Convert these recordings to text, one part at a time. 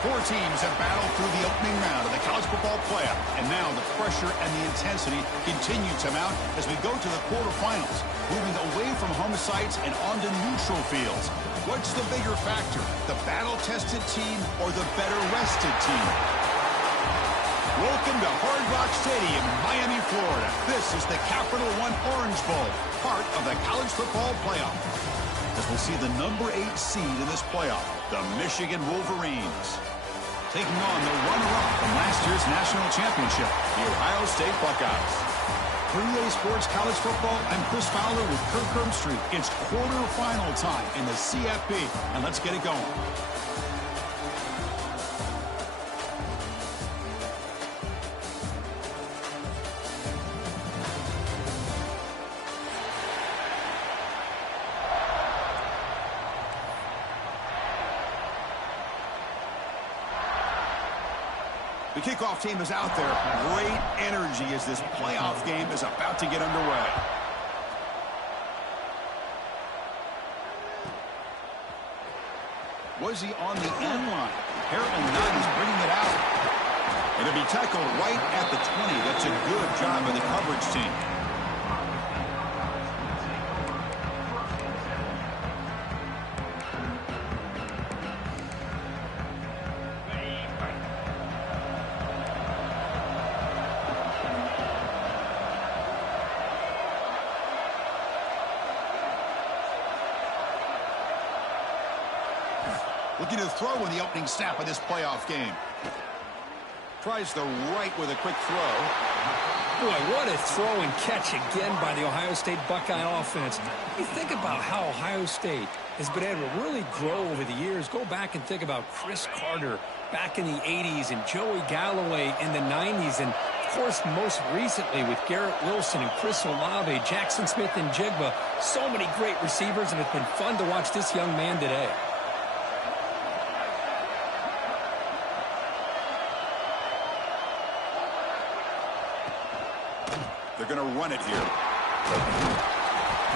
Four teams have battled through the opening round of the college football playoff, and now the pressure and the intensity continue to mount as we go to the quarterfinals, moving away from home sites and onto neutral fields. What's the bigger factor, the battle-tested team or the better-rested team? Welcome to Hard Rock Stadium in Miami, Florida. This is the Capital One Orange Bowl, part of the college football playoff. As we'll see the number 8 seed in this playoff, the Michigan Wolverines, taking on the runner-up from last year's national championship, the Ohio State Buckeyes. For EA Sports College Football, I'm Chris Fowler with Kirk Herbstreit. It's quarterfinal time in the CFB, and let's get it going. The kickoff team is out there. Great energy as this playoff game is about to get underway. Was he on the end line? Apparently not. He's bringing it out. And it'll be tackled right at the 20. That's a good job by the coverage team. Looking to throw in the opening snap of this playoff game. Tries the right with a quick throw. Boy, what a throw and catch again by the Ohio State Buckeye offense. You think about how Ohio State has been able to really grow over the years. Go back and think about Chris Carter back in the 80s and Joey Galloway in the 90s. And, of course, most recently with Garrett Wilson and Chris Olave, Jackson Smith and Jigba. So many great receivers, and it's been fun to watch this young man today. They're going to run it here.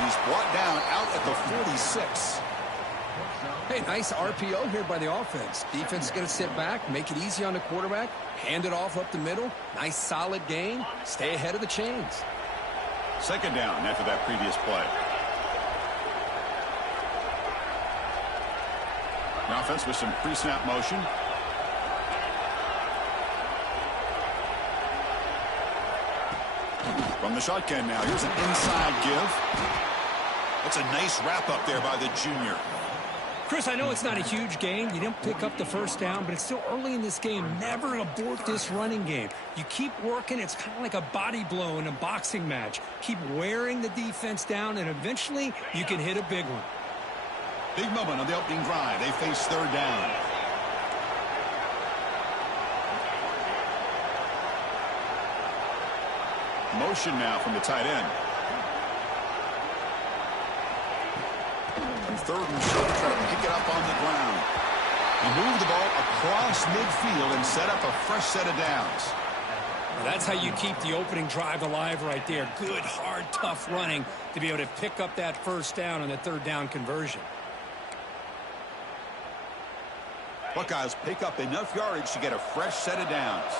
He's brought down out at the 46. Hey, nice RPO here by the offense. Defense is going to sit back, make it easy on the quarterback, hand it off up the middle. Nice, solid gain. Stay ahead of the chains. Second down after that previous play. The offense with some pre-snap motion. From the shotgun now, here's an inside give. That's a nice wrap-up there by the junior. Chris, I know it's not a huge gain. You didn't pick up the first down, but it's still early in this game. Never abort this running game. You keep working. It's kind of like a body blow in a boxing match. Keep wearing the defense down, and eventually you can hit a big one. Big moment on the opening drive. They face third down. Motion now from the tight end. And third and short, try to pick it up on the ground. He moved the ball across midfield and set up a fresh set of downs. Well, that's how you keep the opening drive alive right there. Good, hard, tough running to be able to pick up that first down on the third down conversion. Buckeyes pick up enough yardage to get a fresh set of downs.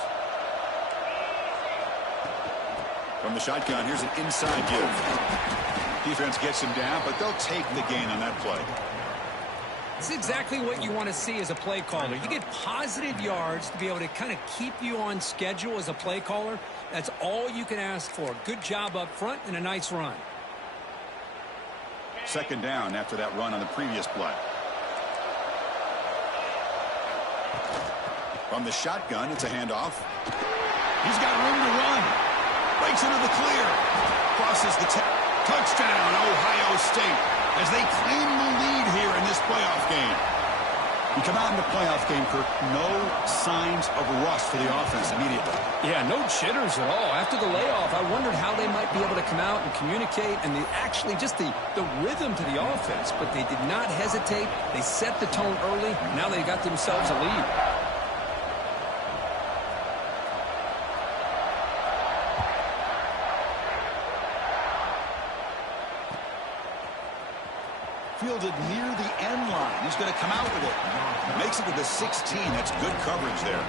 From the shotgun, here's an inside give. Defense gets him down, but they'll take the gain on that play. It's exactly what you want to see as a play caller. You get positive yards to be able to kind of keep you on schedule as a play caller. That's all you can ask for. Good job up front and a nice run. Second down after that run on the previous play. From the shotgun, it's a handoff. He's got room to run. Breaks into the clear. Crosses the touchdown, Ohio State, as they claim the lead here in this playoff game. We come out in the playoff game, Kirk, no signs of rust for the offense immediately. Yeah, no jitters at all. After the layoff, I wondered how they might be able to come out and communicate, and actually just the rhythm to the offense. But they did not hesitate. They set the tone early. Now they got themselves a lead. fielded near the end line. He's going to come out with it. Makes it to the 16. That's good coverage there.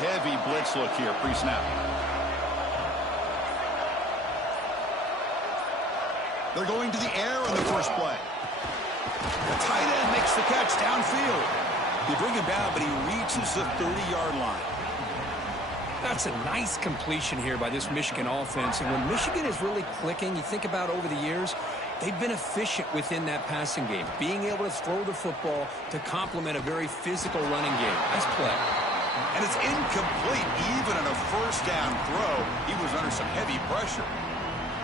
Heavy blitz look here, pre-snap. They're going to the air on the first play. The tight end makes the catch downfield. They bring him down, but he reaches the 30-yard line. That's a nice completion here by this Michigan offense. And when Michigan is really clicking, you think about over the years, they've been efficient within that passing game, being able to throw the football to complement a very physical running game. Nice play. And it's incomplete. Even on a first down throw, he was under some heavy pressure.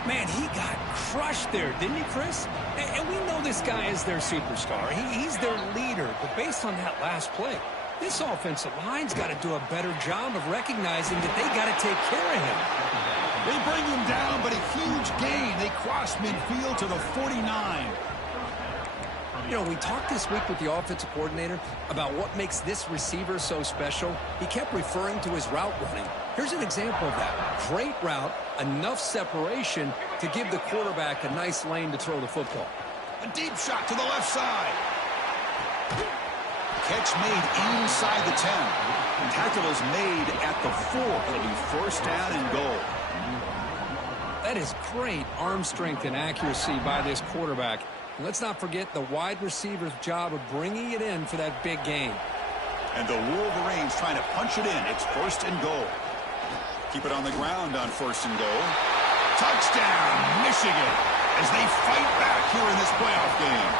Man, he got crushed there, didn't he, Chris? And we know this guy is their superstar. He's their leader. But based on that last play, this offensive line's got to do a better job of recognizing that they got to take care of him. They bring him down, but a huge gain. They cross midfield to the 49. You know, we talked this week with the offensive coordinator about what makes this receiver so special. He kept referring to his route running. Here's an example of that. Great route, enough separation to give the quarterback a nice lane to throw the football. A deep shot to the left side. Catch made inside the 10. Tackle is made at the 4. It'll be first down and goal. That is great arm strength and accuracy by this quarterback. Let's not forget the wide receiver's job of bringing it in for that big game. And the Wolverines trying to punch it in. It's first and goal. Keep it on the ground on first and goal. Touchdown, Michigan, as they fight back here in this playoff game.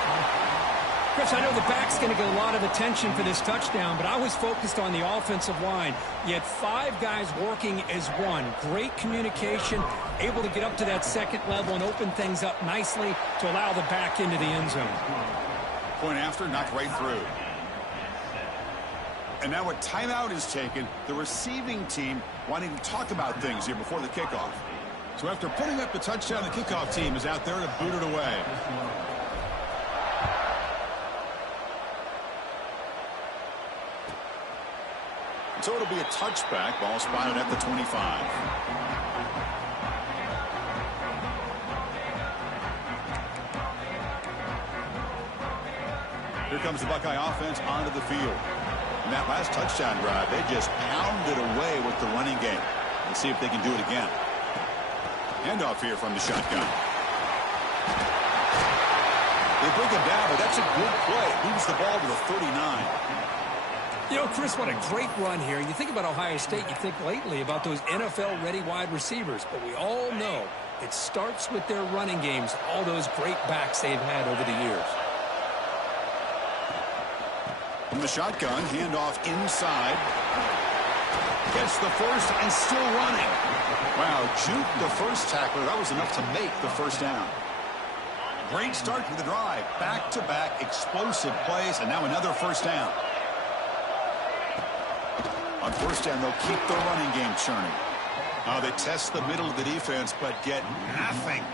Chris, I know the back's going to get a lot of attention for this touchdown, but I was focused on the offensive line. You had 5 guys working as one. Great communication, able to get up to that second level and open things up nicely to allow the back into the end zone. Point after, knocked right through. And now a timeout is taken. The receiving team wanting to talk about things here before the kickoff. So after putting up the touchdown, the kickoff team is out there to boot it away. So it'll be a touchback. Ball spotted at the 25. Here comes the Buckeye offense onto the field. In that last touchdown drive, they just pounded away with the running game. Let's see if they can do it again. Handoff here from the shotgun. They bring him down, but that's a good play. Moves the ball to the 39. You know, Chris, what a great run here. You think about Ohio State, you think lately about those NFL-ready wide receivers. But we all know it starts with their running games, all those great backs they've had over the years. From the shotgun, handoff inside. Gets the first and still running. Wow, juke the first tackler. That was enough to make the first down. Great start to the drive. Back-to-back explosive plays, and now another first down. On first down, they'll keep the running game churning. They test the middle of the defense, but get nothing.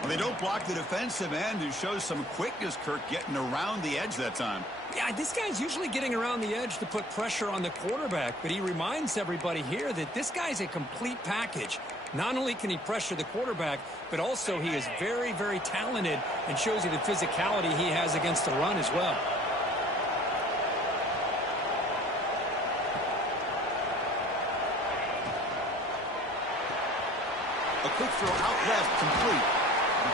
Well, they don't block the defensive end, who shows some quickness, Kirk, getting around the edge that time. Yeah, this guy's usually getting around the edge to put pressure on the quarterback, but he reminds everybody here that this guy's a complete package. Not only can he pressure the quarterback, but also he is very, very talented and shows you the physicality he has against the run as well. A quick throw out left, complete.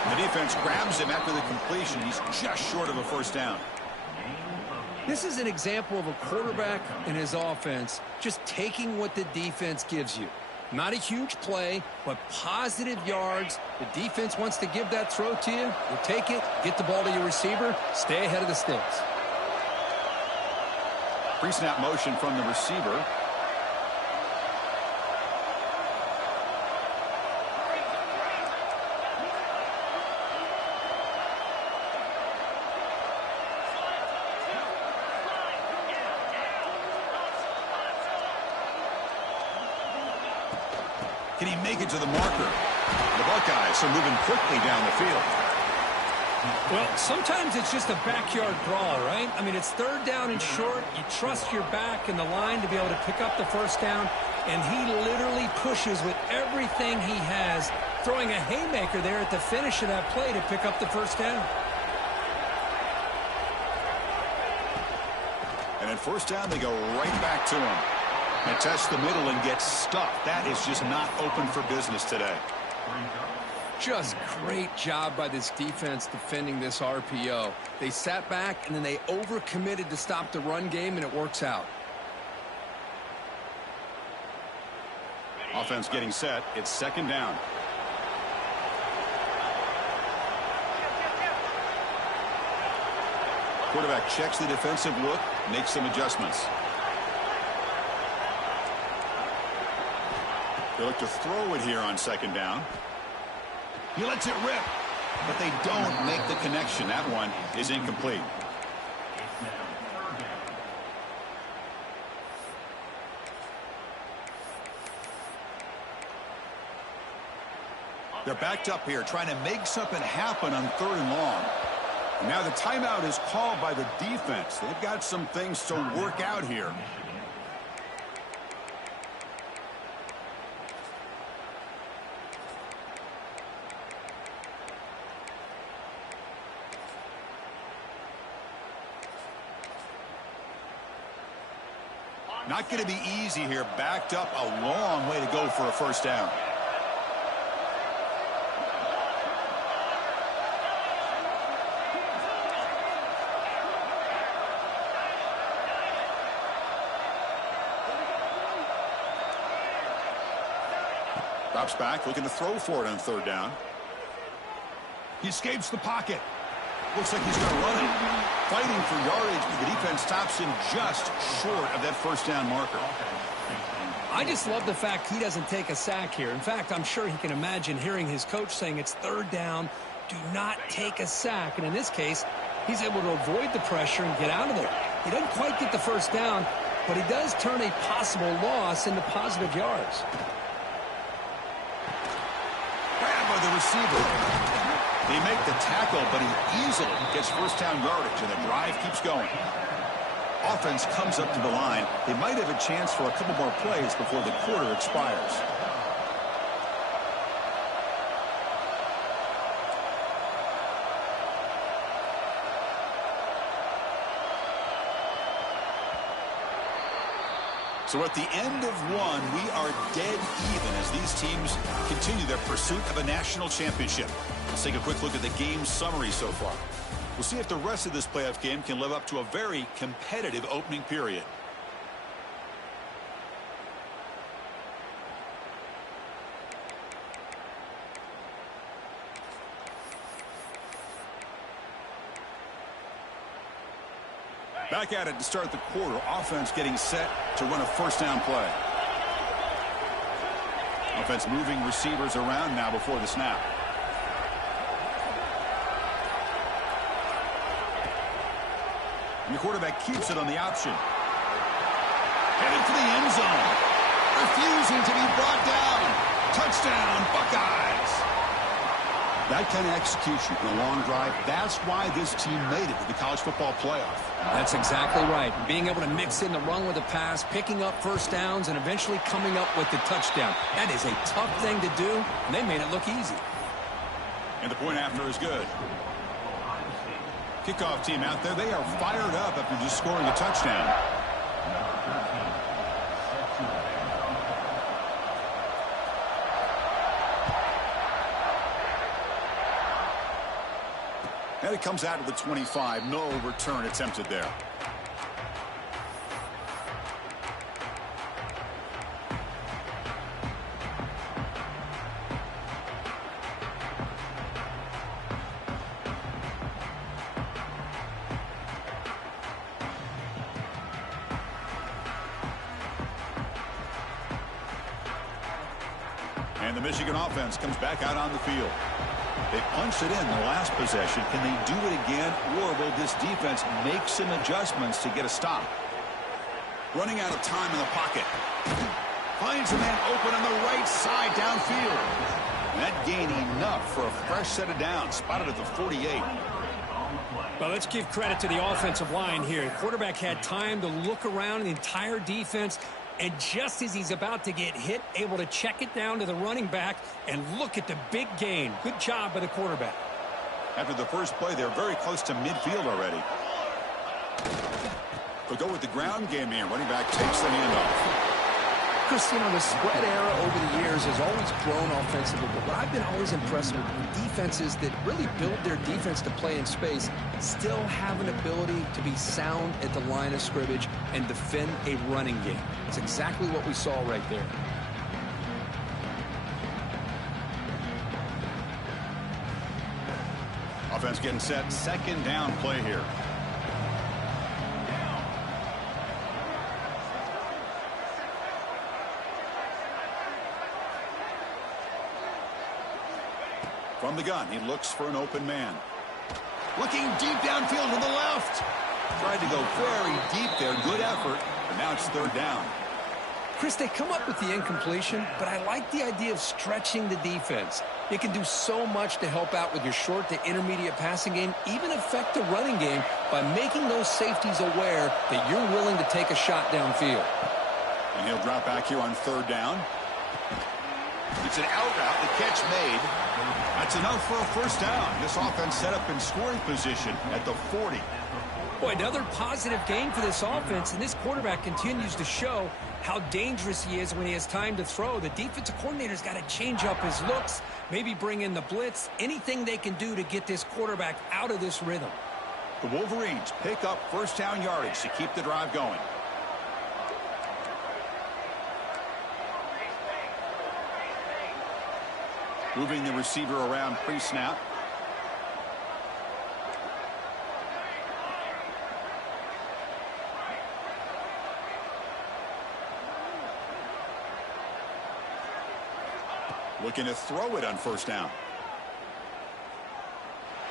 The defense grabs him after the completion. He's just short of a first down. This is an example of a quarterback and his offense just taking what the defense gives you. Not a huge play, but positive yards. The defense wants to give that throw to you. You take it, get the ball to your receiver, stay ahead of the sticks. Pre-snap motion from the receiver. Can he make it to the marker? The Buckeyes are moving quickly down the field. Well, sometimes it's just a backyard brawl, right? I mean, it's third down and short. You trust your back and the line to be able to pick up the first down, and he literally pushes with everything he has, throwing a haymaker there at the finish of that play to pick up the first down. And at first down, they go right back to him. And test the middle and get stuffed. That is just not open for business today. Just great job by this defense defending this RPO. They sat back, and then they overcommitted to stop the run game, and it works out. Offense getting set. It's second down. Quarterback checks the defensive look, makes some adjustments. They look to throw it here on second down. He lets it rip, but they don't make the connection. That one is incomplete. They're backed up here, trying to make something happen on third and long. Now the timeout is called by the defense. They've got some things to work out here. Not going to be easy here. Backed up a long way to go for a first down. Drops back, looking to throw for it on third down. He escapes the pocket. Looks like he's going to run it. Fighting for yardage, but the defense stops him just short of that first down marker. I just love the fact he doesn't take a sack here. In fact, I'm sure he can imagine hearing his coach saying it's third down, do not take a sack. And in this case, he's able to avoid the pressure and get out of there. He doesn't quite get the first down, but he does turn a possible loss into positive yards. Grabbed by the receiver. They make the tackle, but he easily gets first down yardage, and the drive keeps going. Offense comes up to the line. They might have a chance for a couple more plays before the quarter expires. So at the end of one, we are dead even as these teams continue their pursuit of a national championship. Let's take a quick look at the game summary so far. We'll see if the rest of this playoff game can live up to a very competitive opening period. Back at it to start the quarter. Offense getting set to run a first down play. Offense moving receivers around now before the snap. And the quarterback keeps it on the option. Headed for the end zone. Refusing to be brought down. Touchdown, Buckeyes. That kind of execution in a long drive, that's why this team made it to the college football playoff. That's exactly right. Being able to mix in the run with a pass, picking up first downs, and eventually coming up with the touchdown. That is a tough thing to do, and they made it look easy. And the point after is good. Kickoff team out there, they are fired up after just scoring a touchdown. And it comes out of the 25. No return attempted there. And the Michigan offense comes back out on the field. They punched it in the last possession. Can they do it again, or will this defense make some adjustments to get a stop? Running out of time in the pocket. Finds a man open on the right side downfield. That gained enough for a fresh set of downs, spotted at the 48. Well, let's give credit to the offensive line here. The quarterback had time to look around the entire defense, and just as he's about to get hit, able to check it down to the running back, and look at the big gain. Good job by the quarterback. After the first play, they're very close to midfield already. They'll go with the ground game here. Running back takes the handoff. Chris, the spread era over the years has always grown offensively, but what I've been always impressed with defenses that really build their defense to play in space still have an ability to be sound at the line of scrimmage and defend a running game. It's exactly what we saw right there. Offense getting set. Second down play here. From the gun, he looks for an open man. Looking deep downfield to the left. Tried to go very deep there. Good effort. But now it's third down. Chris, they come up with the incompletion, but I like the idea of stretching the defense. It can do so much to help out with your short to intermediate passing game, even affect the running game by making those safeties aware that you're willing to take a shot downfield. And he'll drop back here on third down. It's an out route. The catch made. That's enough for a first down. This offense set up in scoring position at the 40. Boy, another positive game for this offense, and this quarterback continues to show how dangerous he is when he has time to throw. The defensive coordinator's got to change up his looks, maybe bring in the blitz, anything they can do to get this quarterback out of this rhythm. The Wolverines pick up first down yardage to keep the drive going. Moving the receiver around pre-snap. Looking to throw it on first down.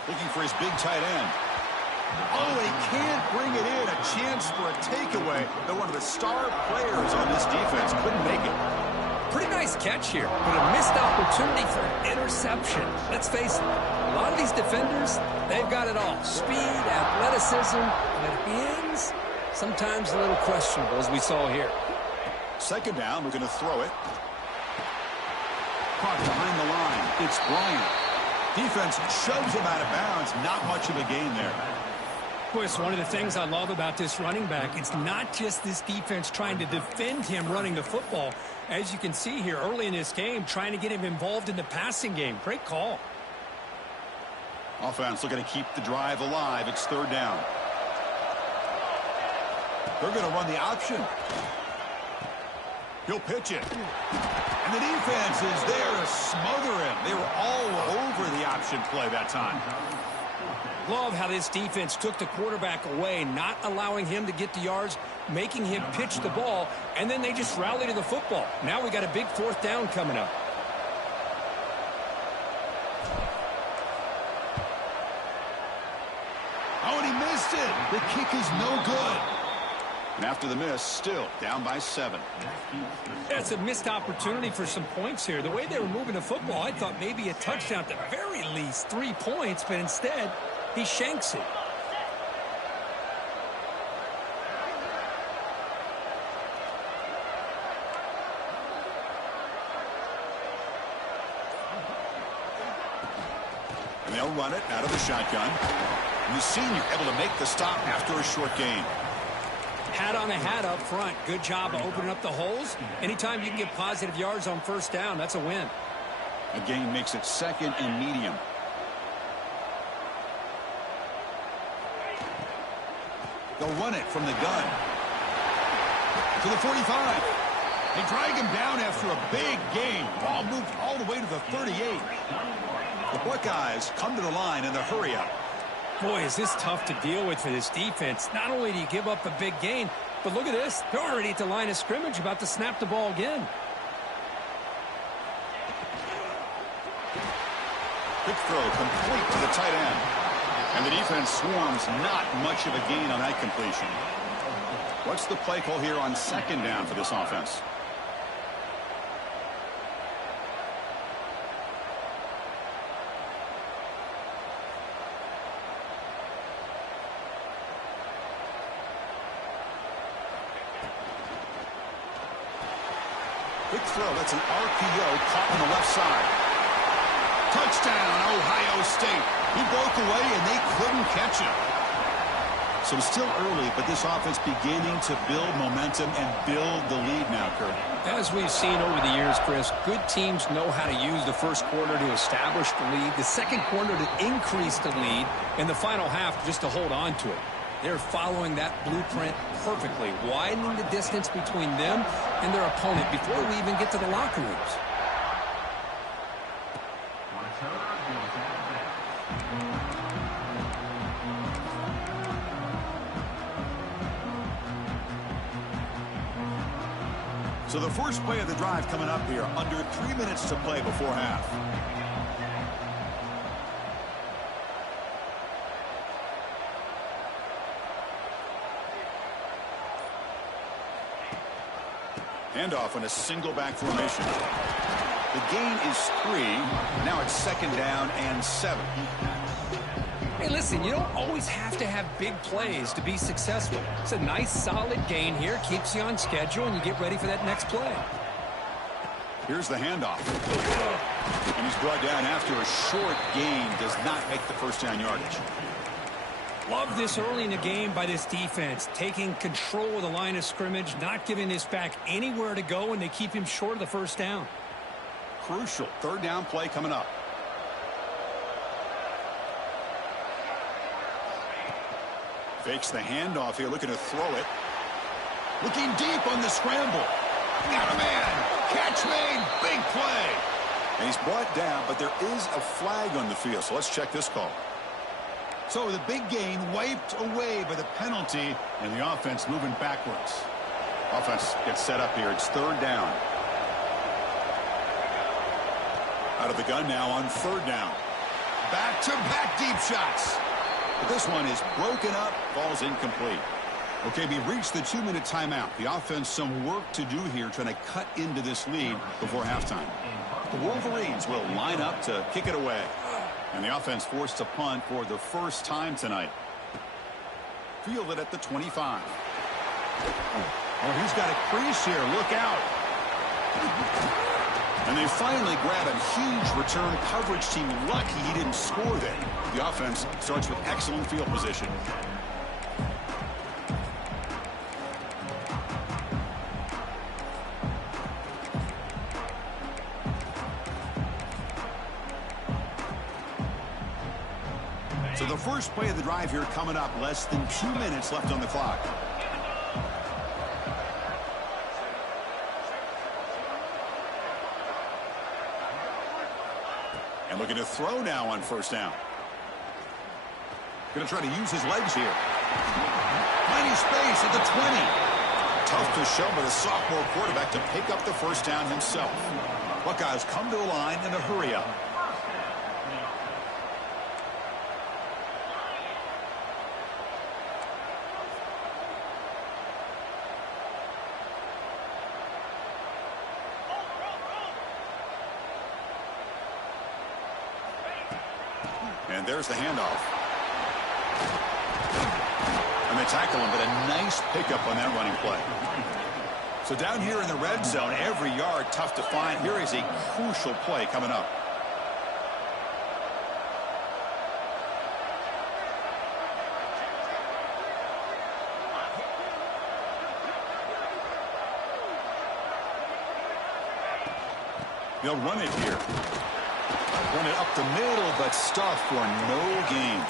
Looking for his big tight end. Oh, he can't bring it in. A chance for a takeaway. They're one of the star players on this defense. Couldn't make it. Pretty nice catch here, but a missed opportunity for an interception. Let's face it, a lot of these defenders, they've got it all. Speed, athleticism, but hands, sometimes a little questionable, as we saw here. Second down, we're going to throw it. Caught behind the line. It's Bryant. Defense shoves him out of bounds. Not much of a gain there. Of course, one of the things I love about this running back, it's not just this defense trying to defend him running the football. As you can see here early in this game, trying to get him involved in the passing game. Great call. Offense looking to keep the drive alive. It's third down. They're going to run the option. He'll pitch it. And the defense is there to smother him. They were all over the option play that time. Love how this defense took the quarterback away, not allowing him to get the yards, making him pitch the ball, and then they just rally to the football. Now we got a big fourth down coming up. Oh, and he missed it. The kick is no good. And after the miss, still down by 7. That's a missed opportunity for some points here. The way they were moving the football, I thought maybe a touchdown, at the very least 3 points, but instead, he shanks it. And they'll run it out of the shotgun. And the senior able to make the stop after a short gain. Hat on a hat up front. Good job of opening up the holes. Anytime you can get positive yards on first down, that's a win. A gain makes it second and medium. They'll run it from the gun. To the 45. They drag him down after a big gain. Ball moved all the way to the 38. The Buckeyes come to the line in the hurry up. Boy, is this tough to deal with for this defense. Not only do you give up a big gain, but look at this. They're already at the line of scrimmage, about to snap the ball again. Quick throw complete to the tight end. And the defense swarms, not much of a gain on that completion. What's the play call here on second down for this offense? quick throw. That's an RPO caught on the left side. Touchdown, Ohio State. He broke away, and they couldn't catch him. So it's still early, but this offense beginning to build momentum and build the lead now, Kurt. As we've seen over the years, Chris, good teams know how to use the first quarter to establish the lead, the second quarter to increase the lead, and the final half just to hold on to it. They're following that blueprint perfectly, widening the distance between them and their opponent before we even get to the locker rooms. So the first play of the drive coming up here, under 3 minutes to play before half. Handoff on a single back formation. The gain is 3. Now it's 2nd down and 7. Hey, listen, you don't always have to have big plays to be successful. It's a nice, solid gain here. Keeps you on schedule, and you get ready for that next play. Here's the handoff. And he's brought down after a short gain. Does not make the first down yardage. Love this early in the game by this defense. Taking control of the line of scrimmage, not giving this back anywhere to go, and they keep him short of the first down. Crucial 3rd down play coming up. Fakes the handoff here, looking to throw it. Looking deep on the scramble. Got a man. Catch made. Big play. And he's brought down, but there is a flag on the field. So let's check this call. So the big gain wiped away by the penalty, and the offense moving backwards. Offense gets set up here. It's 3rd down. Out of the gun now on 3rd down. Back-to-back deep shots. But this one is broken up, falls incomplete. Okay, we reached the 2-minute timeout. The offense some work to do here, trying to cut into this lead before halftime. The Wolverines will line up to kick it away. And the offense forced to punt for the first time tonight. Fielded at the 25. Oh, he's got a crease here. Look out. And they finally grab a huge return coverage team. Lucky he didn't score there. The offense starts with excellent field position. So the first play of the drive here coming up. Less than 2 minutes left on the clock. And looking to throw now on 1st down. Going to try to use his legs here. Plenty space at the 20. Tough to show by the sophomore quarterback to pick up the first down himself. Buckeyes come to the line in a hurry up. And there's the handoff. And they tackle him, but a nice pickup on that running play. So down here in the red zone, every yard tough to find. Here is a crucial play coming up. They'll run it here. Run it up the middle, but stuff for no gain.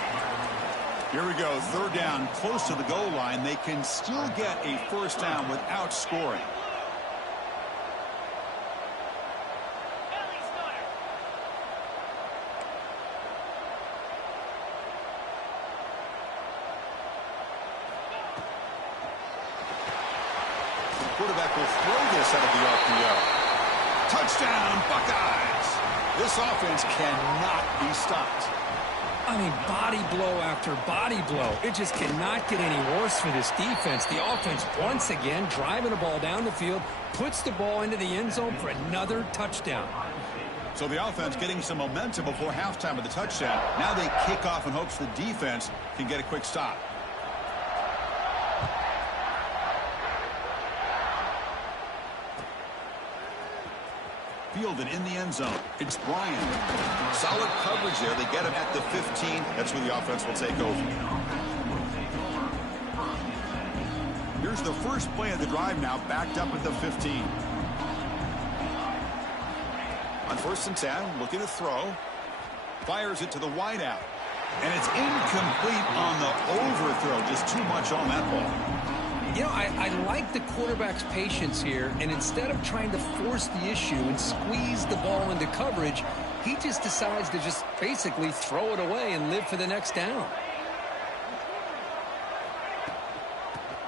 Here we go, 3rd down, close to the goal line. They can still get a first down without scoring. The quarterback will throw this out of the RPO. Touchdown, Buckeyes! This offense cannot be stopped. I mean, body blow after body blow. It just cannot get any worse for this defense. The offense, once again, driving the ball down the field, puts the ball into the end zone for another touchdown. So the offense getting some momentum before halftime with the touchdown. Now they kick off in hopes the defense can get a quick stop. Fielded in the end zone. It's Bryant. Solid coverage there. They get him at the 15. That's where the offense will take over. Here's the first play of the drive now, backed up at the 15. On 1st and 10, looking to throw. Fires it to the wideout. And it's incomplete on the overthrow. Just too much on that ball. You know, I like the quarterback's patience here, and instead of trying to force the issue and squeeze the ball into coverage, he just decides to just basically throw it away and live for the next down.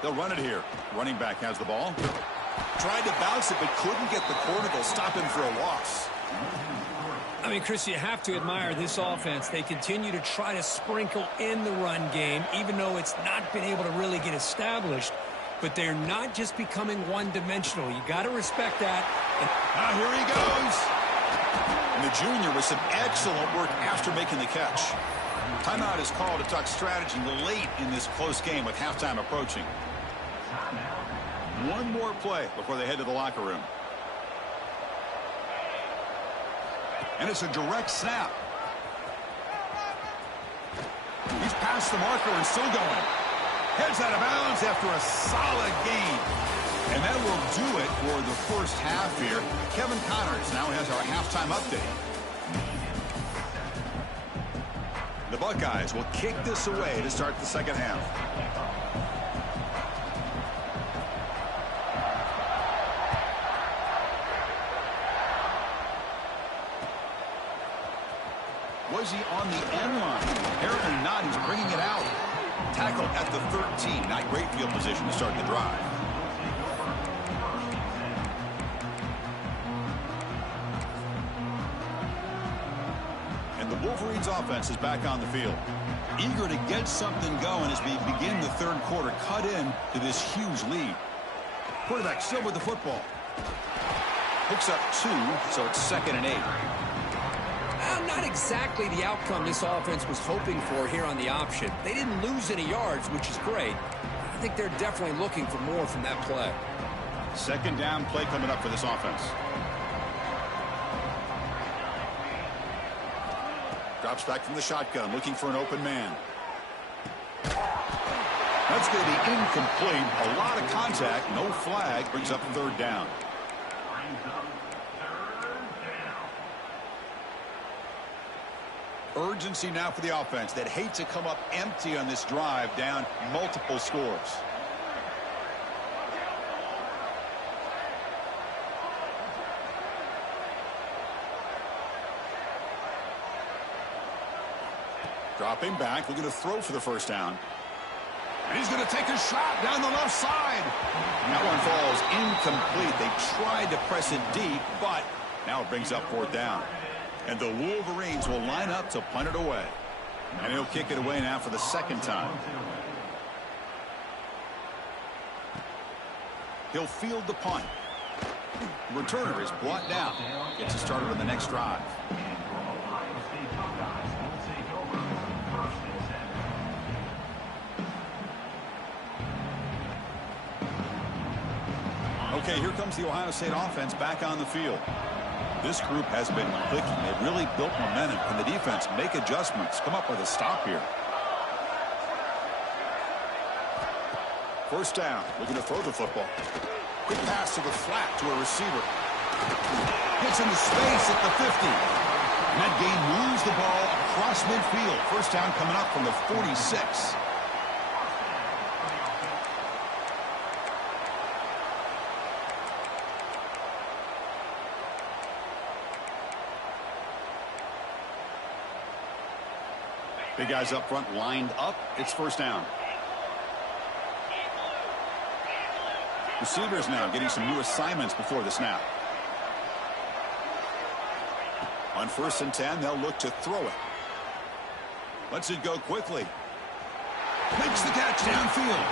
They'll run it here. Running back has the ball. Tried to bounce it, but couldn't get the corner to stop him for a loss. I mean, Chris, you have to admire this offense. They continue to try to sprinkle in the run game, even though it's not been able to really get established. But they're not just becoming one-dimensional. You got to respect that. Now here he goes. And the junior with some excellent work after making the catch. Timeout is called to talk strategy late in this close game with halftime approaching. One more play before they head to the locker room. And it's a direct snap. He's past the marker and still going. Heads out of bounds after a solid gain. And that will do it for the first half here. Kevin Connors now has our halftime update. The Buckeyes will kick this away to start the second half. Was he on the end line? Apparently not. He's bringing it out. Tackle at the 13. Not great field position to start the drive. And the Wolverines offense is back on the field. Eager to get something going as we begin the third quarter. Cut in to this huge lead. Quarterback still with the football. Picks up 2, so it's 2nd and 8. Not exactly the outcome this offense was hoping for here on the option. They didn't lose any yards, which is great. I think they're definitely looking for more from that play. 2nd down play coming up for this offense. Drops back from the shotgun, looking for an open man. That's going to be incomplete. A lot of contact, no flag, brings up 3rd down. Urgency now for the offense that hate to come up empty on this drive, down multiple scores. Dropping back, looking to throw for the first down. And he's going to take a shot down the left side. And that one falls incomplete. They tried to press it deep, but now it brings up 4th down. And the Wolverines will line up to punt it away. And he'll kick it away now for the 2nd time. He'll field the punt. The returner is brought down. Gets it started on the next drive. Okay, here comes the Ohio State offense back on the field. This group has been clicking. They've really built momentum. Can the defense make adjustments? Come up with a stop here. 1st down. Looking to throw the football. Quick pass to the flat to a receiver. Gets into space at the 50. And that gain moves the ball across midfield. 1st down coming up from the 46. Big guys up front lined up. It's 1st down. Receivers now getting some new assignments before the snap. On 1st and 10, they'll look to throw it. Lets it go quickly. Makes the catch downfield.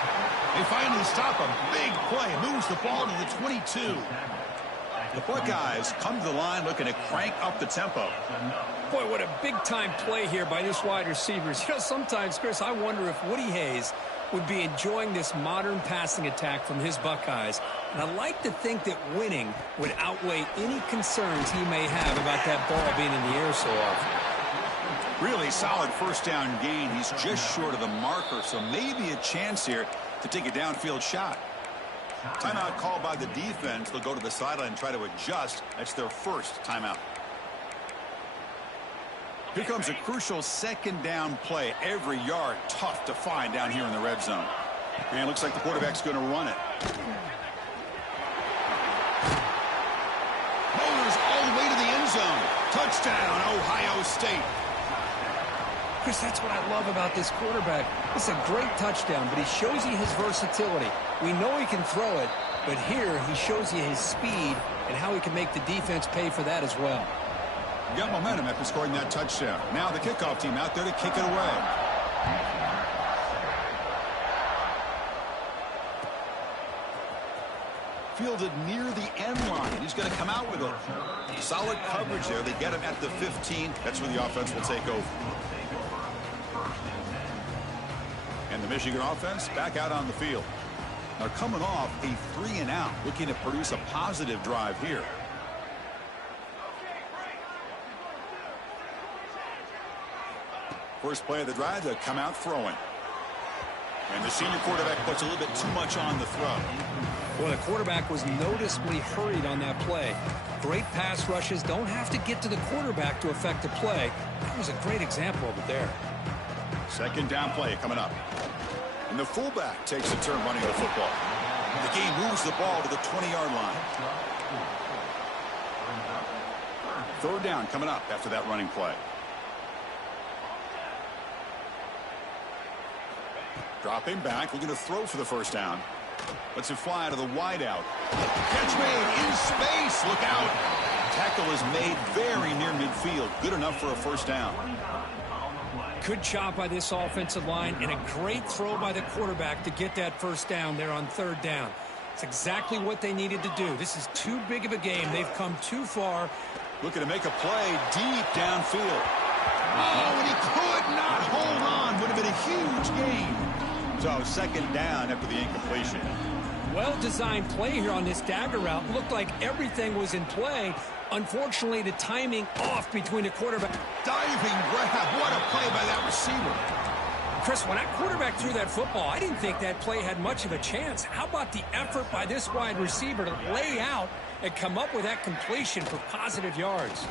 They finally stop a big play. Moves the ball to the 22. The Buckeyes come to the line looking to crank up the tempo. Boy, what a big-time play here by this wide receivers. You know, sometimes, Chris, I wonder if Woody Hayes would be enjoying this modern passing attack from his Buckeyes. And I like to think that winning would outweigh any concerns he may have about that ball being in the air so often. Really solid first down gain. He's just short of the marker, so maybe a chance here to take a downfield shot. Timeout called by the defense. They'll go to the sideline and try to adjust. That's their first timeout. Here comes a crucial second down play. Every yard tough to find down here in the red zone. And it looks like the quarterback's going to run it. Motors all the way to the end zone. Touchdown, Ohio State. Chris, that's what I love about this quarterback. It's a great touchdown, but he shows you his versatility. We know he can throw it, but here he shows you his speed and how he can make the defense pay for that as well. Got momentum after scoring that touchdown. Now the kickoff team out there to kick it away. Fielded near the end line. He's going to come out with it. Solid coverage there. They get him at the 15. That's where the offense will take over. And the Michigan offense back out on the field. They're coming off a 3-and-out, looking to produce a positive drive here. First play of the drive, they'll come out throwing. And the senior quarterback puts a little bit too much on the throw. Well, the quarterback was noticeably hurried on that play. Great pass rushes don't have to get to the quarterback to affect the play. That was a great example of it there. Second down play coming up. And the fullback takes a turn running the football. The game moves the ball to the 20-yard line. Third down coming up after that running play. Dropping back, looking to throw for the first down. Lets it fly to the wideout. Catch made in space. Look out. Tackle is made very near midfield. Good enough for a first down. Good job by this offensive line and a great throw by the quarterback to get that first down there on third down. It's exactly what they needed to do. This is too big of a game. They've come too far. Looking to make a play deep downfield. Oh, and he could not hold on. Would have been a huge gain. So second down after the incompletion. Well-designed play here on this dagger route. Looked like everything was in play. Unfortunately, the timing off between the quarterback. Diving grab. What a play by that receiver. Chris, when that quarterback threw that football, I didn't think that play had much of a chance. How about the effort by this wide receiver to lay out and come up with that completion for positive yards?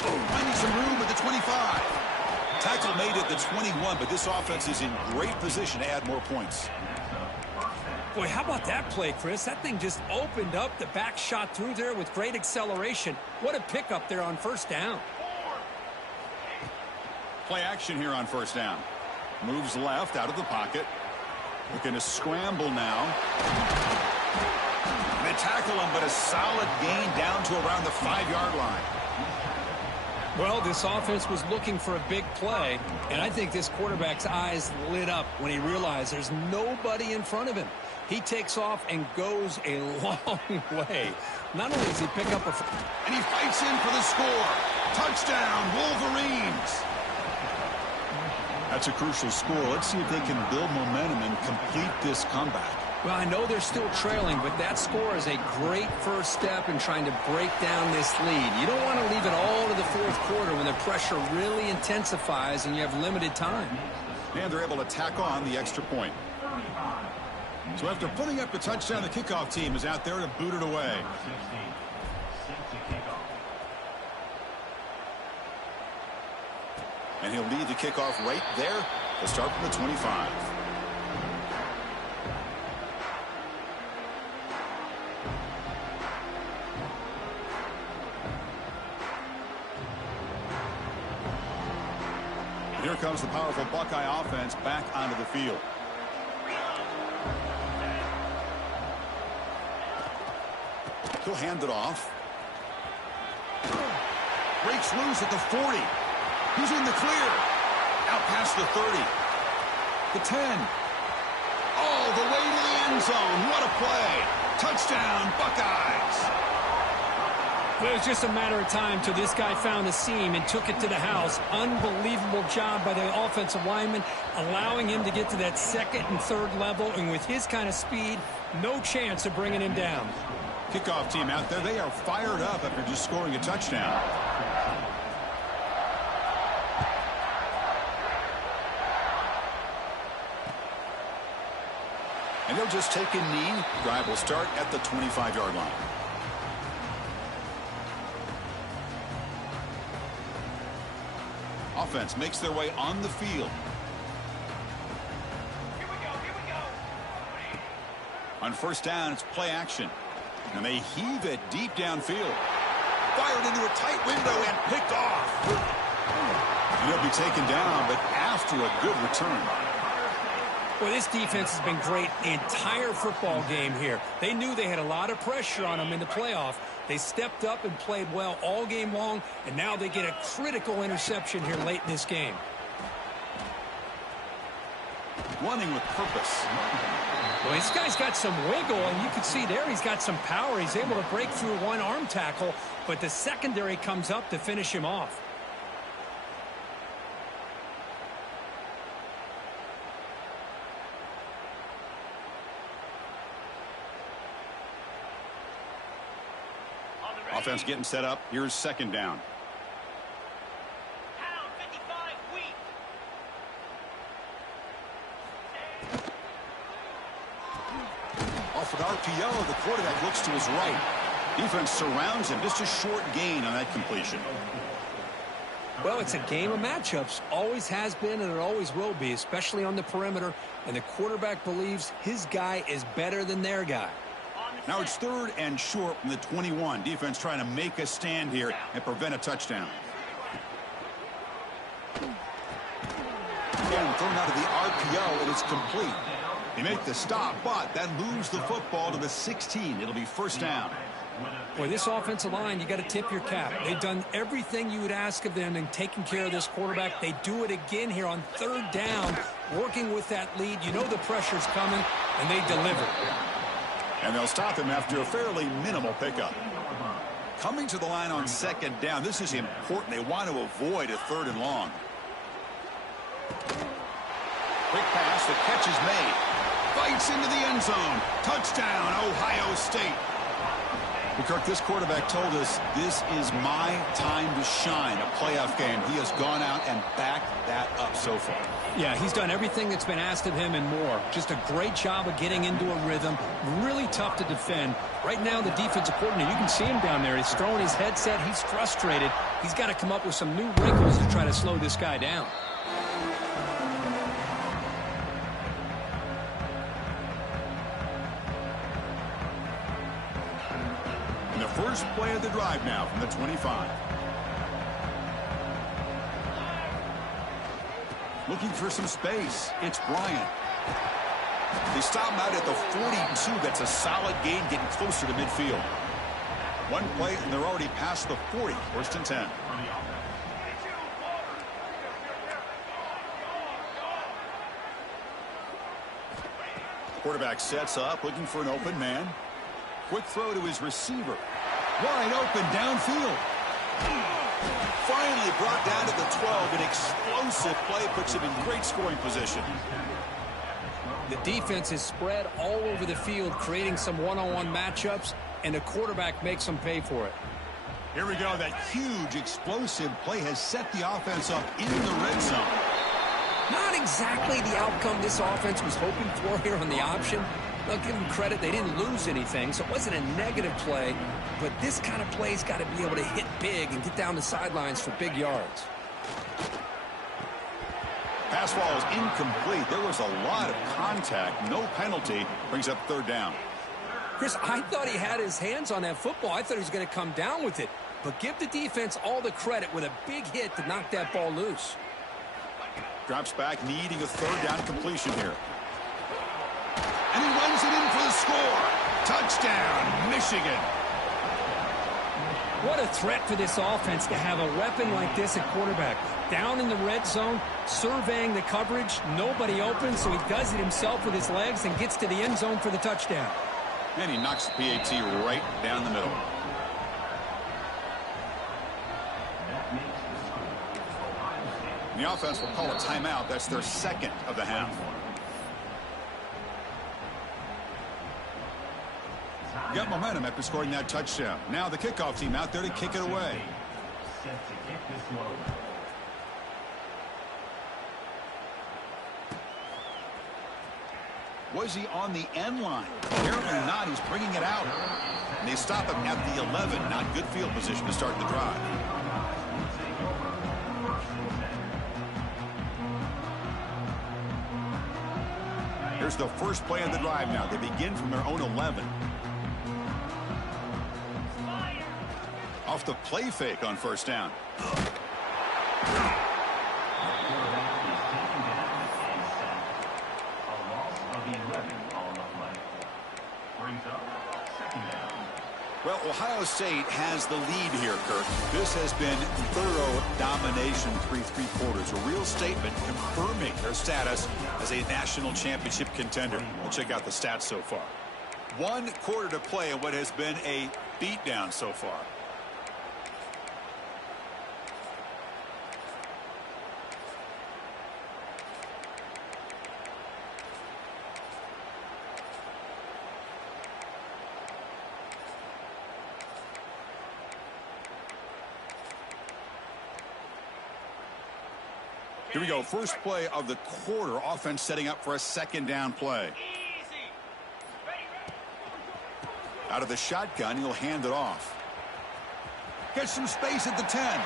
Finding some room at the 25. Tackle made at the 21, but this offense is in great position to add more points. Boy, how about that play, Chris? That thing just opened up. The back shot through there with great acceleration. What a pickup there on first down. Play action here on first down. Moves left out of the pocket. Looking to scramble now. They tackle him, but a solid gain down to around the 5-yard line. Well, this offense was looking for a big play, and I think this quarterback's eyes lit up when he realized there's nobody in front of him. He takes off and goes a long way. Not only does he pick up and he fights in for the score. Touchdown, Wolverines. That's a crucial score. Let's see if they can build momentum and complete this comeback. Well, I know they're still trailing, but that score is a great first step in trying to break down this lead. You don't want to leave it all to the fourth quarter when the pressure really intensifies and you have limited time. And they're able to tack on the extra point. So after putting up the touchdown, the kickoff team is out there to boot it away. And he'll lead the kickoff right there to start from the 25. Here comes the powerful Buckeye offense back onto the field. He'll hand it off. Breaks loose at the 40. He's in the clear. Out past the 30. The 10. All the way to the end zone. What a play. Touchdown, Buckeyes. Well, it was just a matter of time till this guy found the seam and took it to the house. Unbelievable job by the offensive lineman, allowing him to get to that second and third level. And with his kind of speed, no chance of bringing him down. Kickoff team out there, they are fired up after just scoring a touchdown. And they'll just take a knee. Drive will start at the 25-yard line. Offense makes their way on the field. Here we go. On first down, it's play action. And they heave it deep downfield. Fired into a tight window and picked off. And he'll be taken down, but after a good return. Well, this defense has been great the entire football game here. They knew they had a lot of pressure on them in the playoff. They stepped up and played well all game long, and now they get a critical interception here late in this game. Running with purpose. Well, this guy's got some wiggle, and you can see there he's got some power. He's able to break through one arm tackle, but the secondary comes up to finish him off. Offense getting set up. Here's second down. Pound 55 weak. Off an RPO, the quarterback looks to his right. Defense surrounds him. Just a short gain on that completion. Well, it's a game of matchups. Always has been, and it always will be, especially on the perimeter. And the quarterback believes his guy is better than their guy. Now it's third and short from the 21. Defense trying to make a stand here and prevent a touchdown. Again, thrown out of the RPO, and it's complete. They make the stop, but that moves the football to the 16. It'll be first down. Boy, this offensive line, you got to tip your cap. They've done everything you would ask of them in taking care of this quarterback. They do it again here on third down, working with that lead. You know the pressure's coming, and they deliver. And they'll stop him after a fairly minimal pickup. Coming to the line on second down, this is important. They want to avoid a third and long. Quick pass, the catch is made. Bites into the end zone. Touchdown, Ohio State. Kirk, this quarterback told us this is my time to shine, a playoff game. He has gone out and backed that up so far. Yeah, he's done everything that's been asked of him and more. Just a great job of getting into a rhythm. Really tough to defend. Right now, the defensive coordinator, you can see him down there. He's throwing his headset. He's frustrated. He's got to come up with some new wrinkles to try to slow this guy down. And the first play of the drive now from the 25. Looking for some space. It's Bryant. They stop him out at the 42. That's a solid gain, getting closer to midfield. One play, and they're already past the 40. First and 10. Quarterback sets up, looking for an open man. Quick throw to his receiver. Wide open downfield. Finally brought down to the 12. An explosive play puts him in great scoring position. The defense is spread all over the field, creating some one-on-one matchups, and the quarterback makes them pay for it. Here we go. That huge explosive play has set the offense up in the red zone. Not exactly the outcome this offense was hoping for here on the option. They'll give them credit. They didn't lose anything, so it wasn't a negative play. But this kind of play's got to be able to hit big and get down the sidelines for big yards. Pass ball is incomplete. There was a lot of contact. No penalty. Brings up third down. Chris, I thought he had his hands on that football. I thought he was going to come down with it. But give the defense all the credit with a big hit to knock that ball loose. Drops back, needing a third down completion here. And he runs it in for the score. Touchdown, Michigan. What a threat for this offense to have a weapon like this at quarterback. Down in the red zone, surveying the coverage, nobody open, so he does it himself with his legs and gets to the end zone for the touchdown. And he knocks the PAT right down the middle. The offense will call a timeout. That's their second of the half. Got momentum after scoring that touchdown. Now the kickoff team out there to kick it away. Was he on the end line? Apparently not. He's bringing it out. And they stop him at the 11. Not good field position to start the drive. Here's the first play of the drive now. They begin from their own 11. Off the play fake on first down. Well, Ohio State has the lead here, Kirk. This has been thorough domination through three quarters. A real statement confirming their status as a national championship contender. We'll check out the stats so far. 1 quarter to play in what has been a beatdown so far. Here we go. First play of the quarter. Offense setting up for a second down play. Out of the shotgun, he'll hand it off. Gets some space at the 10.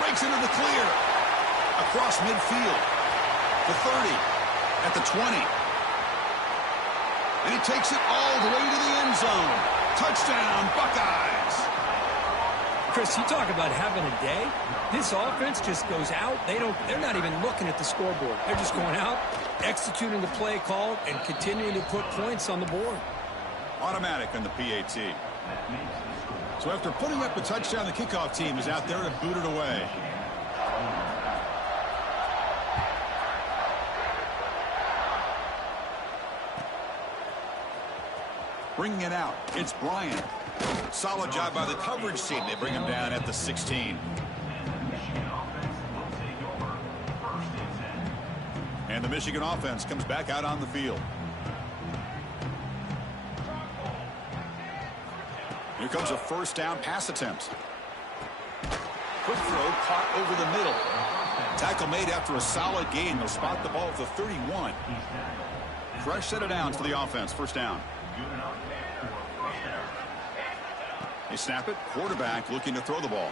Breaks into the clear. Across midfield. The 30. At the 20. And he takes it all the way to the end zone. Touchdown, Buckeyes. Chris, you talk about having a day. This offense just goes out. They're not even looking at the scoreboard. They're just going out, executing the play called, and continuing to put points on the board. Automatic on the PAT. So after putting up a touchdown, the kickoff team is out there to boot it away. Bringing it out, it's Bryant. Solid job by the coverage team. They bring him down at the 16. And the Michigan offense comes back out on the field. Here comes a first down pass attempt. Quick throw caught over the middle. Tackle made after a solid gain. They'll spot the ball at the 31. Fresh set of downs for the offense. First down. They snap it. Quarterback looking to throw the ball.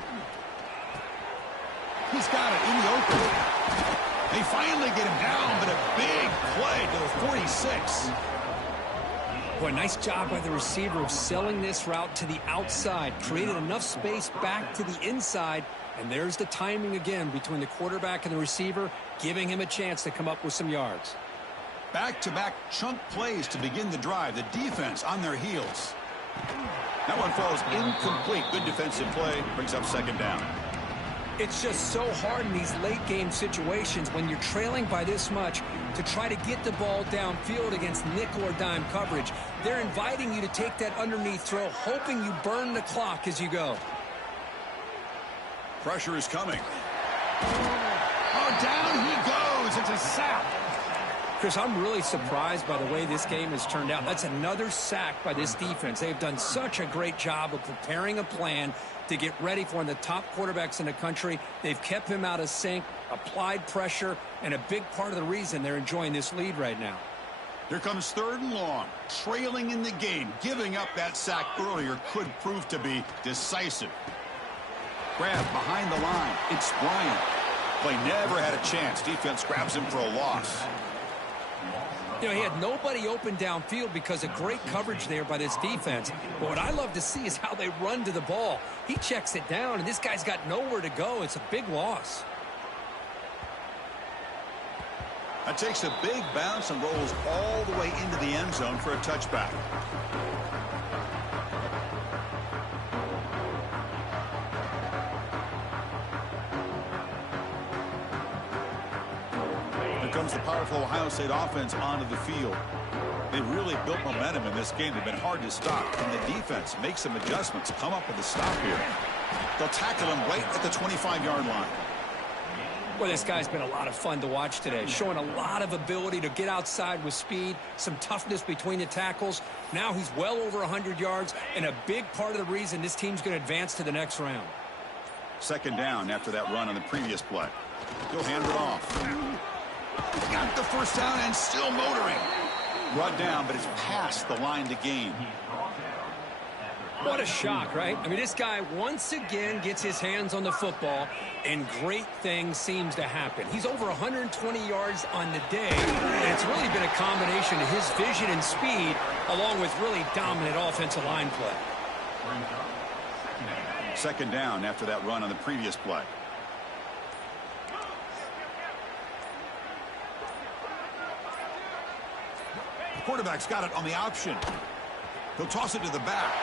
He's got it in the open. They finally get him down, but a big play to the 46. Boy, nice job by the receiver of selling this route to the outside. Created enough space back to the inside. And there's the timing again between the quarterback and the receiver, giving him a chance to come up with some yards. Back-to-back chunk plays to begin the drive. The defense on their heels. That one falls incomplete. Good defensive play. Brings up second down. It's just so hard in these late-game situations when you're trailing by this much to try to get the ball downfield against nickel or dime coverage. They're inviting you to take that underneath throw, hoping you burn the clock as you go. Pressure is coming. Oh, down he goes. It's a sack. Chris, I'm really surprised by the way this game has turned out. That's another sack by this defense. They've done such a great job of preparing a plan to get ready for one of the top quarterbacks in the country. They've kept him out of sync, applied pressure, and a big part of the reason they're enjoying this lead right now. Here comes third and long. Trailing in the game. Giving up that sack earlier could prove to be decisive. Grab behind the line. It's Bryant. Play never had a chance. Defense grabs him for a loss. You know, he had nobody open downfield because of great coverage there by this defense. But what I love to see is how they run to the ball. He checks it down, and this guy's got nowhere to go. It's a big loss. That takes a big bounce and rolls all the way into the end zone for a touchback. comes the powerful Ohio State offense onto the field. They really built momentum in this game. They've been hard to stop. And the defense makes some adjustments, come up with a stop here. They'll tackle him right at the 25-yard line. Well, this guy's been a lot of fun to watch today, showing a lot of ability to get outside with speed, some toughness between the tackles. Now he's well over 100 yards, and a big part of the reason this team's going to advance to the next round. Second down after that run on the previous play. He'll hand it off. Got the first down and still motoring. Brought down, but it's past the line to gain. What a shock, right? I mean, this guy once again gets his hands on the football, and great things seems to happen. He's over 120 yards on the day, and it's really been a combination of his vision and speed, along with really dominant offensive line play. Second down after that run on the previous play. The quarterback's got it on the option. He'll toss it to the back.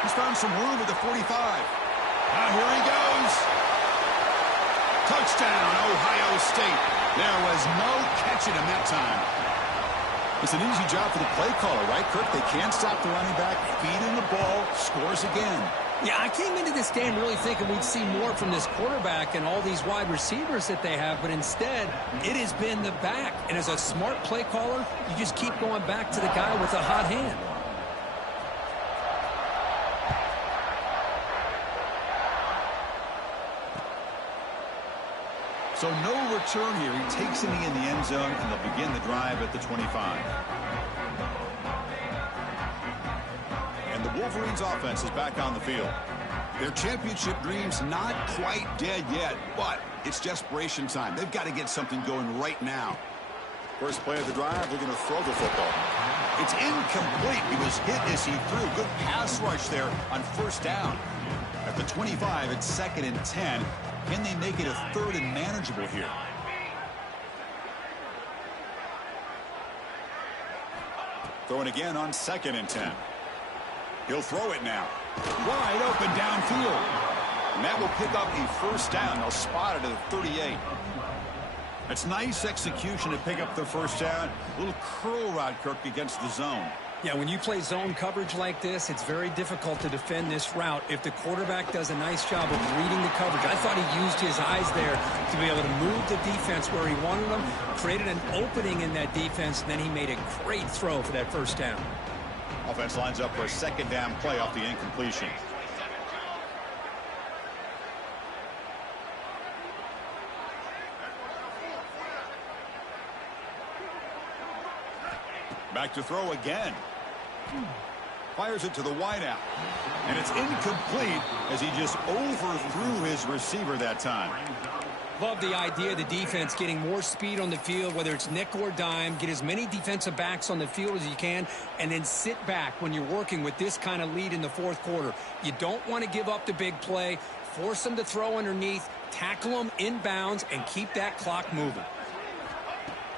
He's found some room at the 45. Here he goes. Touchdown, Ohio State. There was no catching him that time. It's an easy job for the play caller, right, Kirk? They can't stop the running back, feed him the ball, scores again. Yeah, I came into this game really thinking we'd see more from this quarterback and all these wide receivers that they have, but instead, it has been the back. And as a smart play caller, you just keep going back to the guy with a hot hand. So no return here. He takes it in the end zone, and they'll begin the drive at the 25. And the Wolverines offense is back on the field. Their championship dreams not quite dead yet, but it's desperation time. They've got to get something going right now. First play of the drive, they're going to throw the football. It's incomplete. He was hit as he threw. Good pass rush there on first down. At the 25, it's 2nd and 10. Can they make it a 3rd and manageable here? Throwing again on 2nd and 10. He'll throw it now. Wide open downfield. And that will pick up a first down. They'll spot it at the 38. It's nice execution to pick up the first down. A little curl rod, Kirk, against the zone. Yeah, when you play zone coverage like this, it's very difficult to defend this route if the quarterback does a nice job of reading the coverage. I thought he used his eyes there to be able to move the defense where he wanted them, created an opening in that defense, and then he made a great throw for that first down. Offense lines up for a 2nd down play off the incompletion. Back to throw again. Fires it to the wideout. And it's incomplete as he just overthrew his receiver that time. Love the idea of the defense getting more speed on the field, whether it's nickel or dime, get as many defensive backs on the field as you can, and then sit back when you're working with this kind of lead in the 4th quarter. You don't want to give up the big play, force them to throw underneath, tackle them inbounds, and keep that clock moving.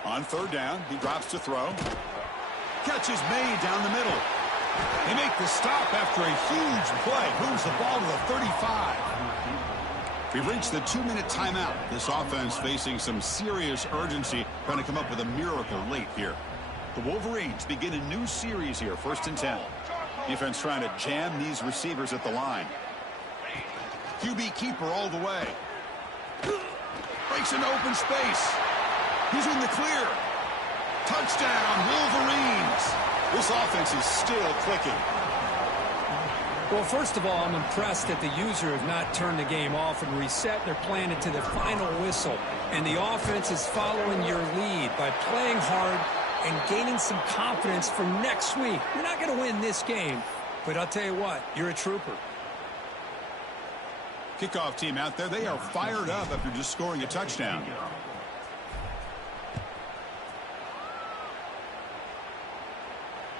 On 3rd down, he drops to throw. Catch is made down the middle. They make the stop after a huge play. Moves the ball to the 35. We've reached the 2-minute timeout. This offense facing some serious urgency, trying to come up with a miracle late here. The Wolverines begin a new series here, 1st and 10. Defense trying to jam these receivers at the line. QB keeper all the way. Breaks into open space. He's in the clear. Touchdown, Wolverines. This offense is still clicking. Well, first of all, I'm impressed that the user have not turned the game off and reset. They're playing it to the final whistle. And the offense is following your lead by playing hard and gaining some confidence for next week. You're not going to win this game, but I'll tell you what, you're a trooper. Kickoff team out there, they are fired up after just scoring a touchdown.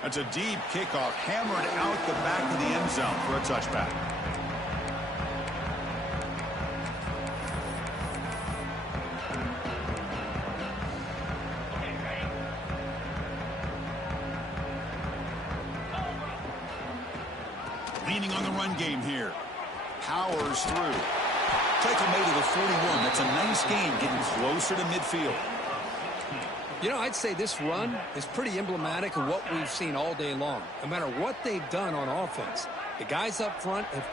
That's a deep kickoff, hammered out the back of the end zone for a touchback. Leaning on the run game here. Powers through. Tackle made to the 41. That's a nice gain, getting closer to midfield. You know, I'd say this run is pretty emblematic of what we've seen all day long. No matter what they've done on offense, the guys up front have